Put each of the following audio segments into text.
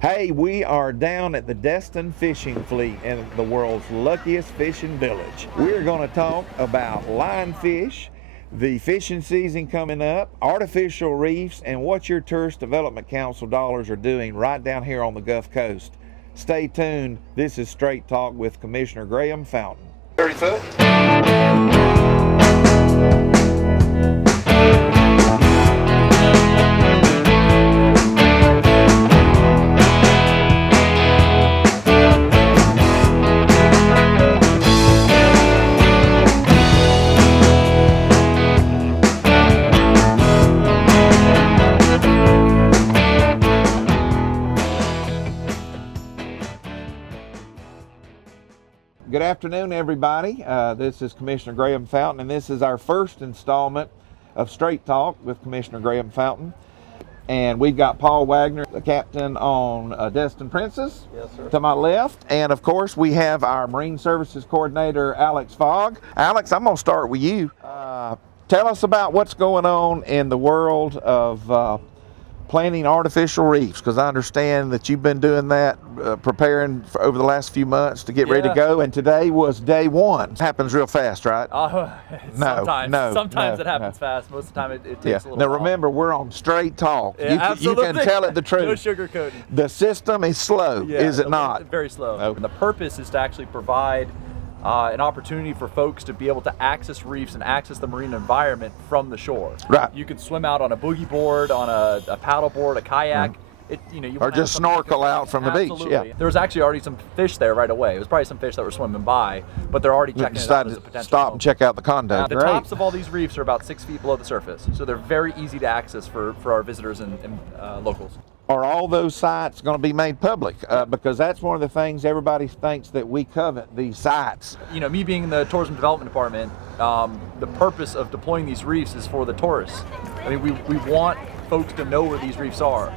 Hey, we are down at the Destin fishing fleet in the world's luckiest fishing village. We're going to talk about lionfish, the fishing season coming up, artificial reefs, and what your Tourist Development Council dollars are doing right down here on the Gulf Coast. Stay tuned. This is Straight Talk with Commissioner Graham Fountain. 30 foot. Good afternoon, everybody. This is Commissioner Graham Fountain, and this is our first installment of Straight Talk with Commissioner Graham Fountain. And we've got Paul Wagner, the captain on Destin Princess, yes, sir, to my left. And of course, we have our Marine Services Coordinator, Alex Fogg. Alex, I'm going to start with you. Tell us about what's going on in the world of planting artificial reefs, because I understand that you've been doing that, preparing for over the last few months to get ready to go, and today was day one. It happens real fast, right? Sometimes it happens fast. Most of the time it takes a little while. Now remember, we're on Straight Talk. Yeah, you can tell it the truth. No sugarcoating. The system is slow, is it not? Very slow. Okay. And the purpose is to actually provide an opportunity for folks to be able to access reefs and access the marine environment from the shore. Right. You could swim out on a boogie board, on a paddle board, a kayak. Or just snorkel out from the beach. Yeah. There was actually already some fish there right away. It was probably some fish that were swimming by, but they're already checking it out as a potential. Stop and check out the condo. The tops of all these reefs are about 6 feet below the surface, so they're very easy to access for our visitors and locals. Are all those sites going to be made public? Because that's one of the things everybody thinks that we covet, these sites. You know, me being in the Tourism Development Department, the purpose of deploying these reefs is for the tourists. I mean, we want folks to know where these reefs are.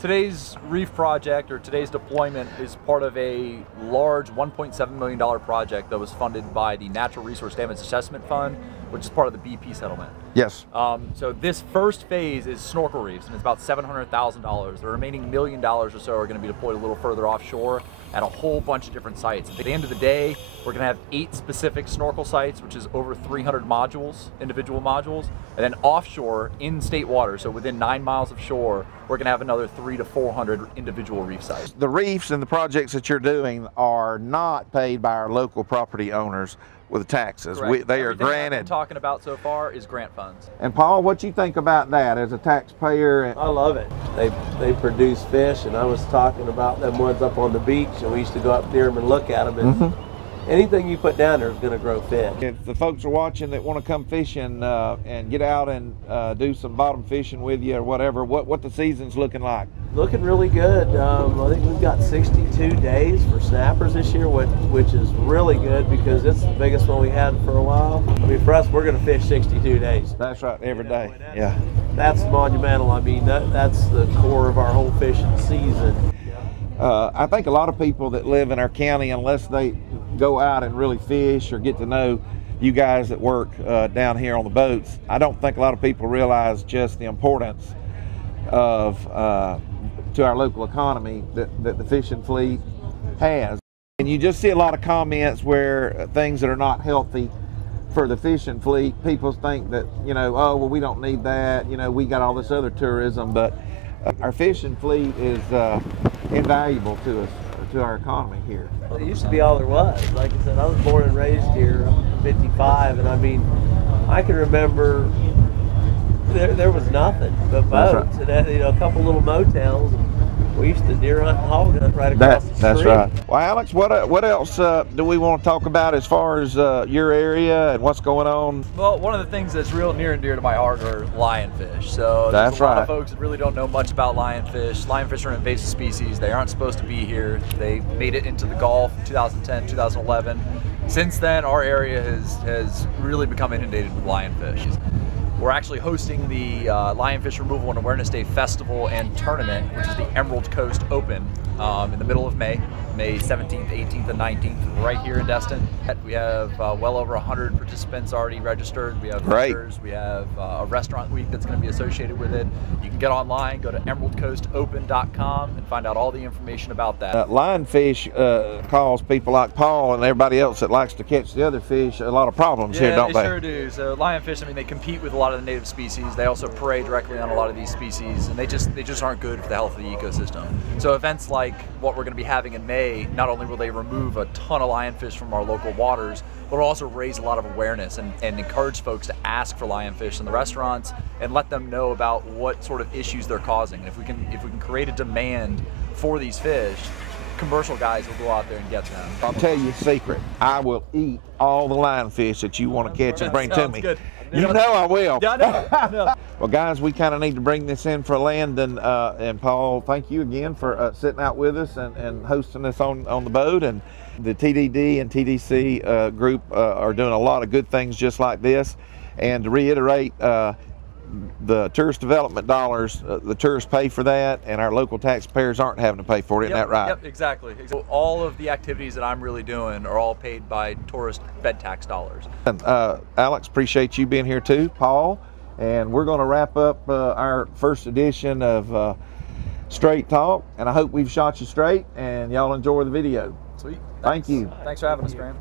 Today's reef project, or today's deployment, is part of a large $1.7 million project that was funded by the Natural Resource Damage Assessment Fund, which is part of the BP settlement. Yes. So this first phase is snorkel reefs, and it's about $700,000. The remaining $1 million or so are going to be deployed a little further offshore at a whole bunch of different sites. At the end of the day, we're going to have 8 specific snorkel sites, which is over 300 modules, individual modules, and then offshore in state water, so within 9 miles of shore, we're going to have another 300 to 400 individual reef sites. The reefs and the projects that you're doing are not paid by our local property owners with taxes. They are granted. I've been talking about so far is grant funds. And Paul, what you think about that as a taxpayer? I love it. They produce fish, and I was talking about them ones up on the beach, and we used to go up near them and look at them. And anything you put down there is going to grow fish. If the folks are watching that want to come fishing and get out and do some bottom fishing with you or whatever, what the season's looking like? Looking really good. I think we've got 62 days for snappers this year, which is really good because it's the biggest one we had for a while. I mean, for us, we're going to fish 62 days. That's right, every day. Yeah. That's monumental. I mean, that's the core of our whole fishing season. I think a lot of people that live in our county, unless they go out and really fish or get to know you guys that work down here on the boats, I don't think a lot of people realize just the importance of to our local economy that the fishing fleet has. And you just see a lot of comments where things that are not healthy for the fishing fleet, people think that, you know, oh, well, we don't need that, you know, we got all this other tourism, but our fishing fleet is invaluable to us, to our economy here. Well, it used to be all there was. Like I said, I was born and raised here. I'm 55, and I mean, I can remember there was nothing but boats, and you know, a couple little motels. We used to deer hunt and hog hunt right across the street. That's right. Well, Alex, what else do we want to talk about as far as your area and what's going on? Well, one of the things that's real near and dear to my heart are lionfish. So there's a lot of folks that really don't know much about lionfish. Lionfish are an invasive species. They aren't supposed to be here. They made it into the Gulf in 2010, 2011. Since then, our area has really become inundated with lionfish. We're actually hosting the Lionfish Removal and Awareness Day Festival and Tournament, which is the Emerald Coast Open, in the middle of May 17th, 18th, and 19th, right here in Destin. We have well over 100 participants already registered. We have visitors. We have a restaurant week that's going to be associated with it. You can get online, go to emeraldcoastopen.com and find out all the information about that. Lionfish cause people like Paul and everybody else that likes to catch the other fish a lot of problems here, don't they? Yeah, they sure do. So lionfish, I mean, they compete with a lot of the native species. They also prey directly on a lot of these species, and they just aren't good for the health of the ecosystem. So events like what we're going to be having in May, not only will they remove a ton of lionfish from our local waters, but will also raise a lot of awareness and encourage folks to ask for lionfish in the restaurants and let them know about what sort of issues they're causing. And if we can create a demand for these fish, commercial guys will go out there and get them. I'll tell you a secret. I will eat all the lionfish that you want to catch and bring to me. Good. You know I will. Yeah, I know. Well, guys, we kind of need to bring this in for Landon and Paul. Thank you again for sitting out with us and hosting us on the boat. And the TDD and TDC group are doing a lot of good things just like this. And to reiterate, the tourist development dollars, the tourists pay for that, and our local taxpayers aren't having to pay for it. Isn't that right? Yep, exactly. So all of the activities that I'm really doing are all paid by tourist bed tax dollars. And, Alex, appreciate you being here too, Paul. And we're going to wrap up our first edition of Straight Talk, and I hope we've shot you straight and y'all enjoy the video. Sweet. Thank you. Thanks for having us, Graham.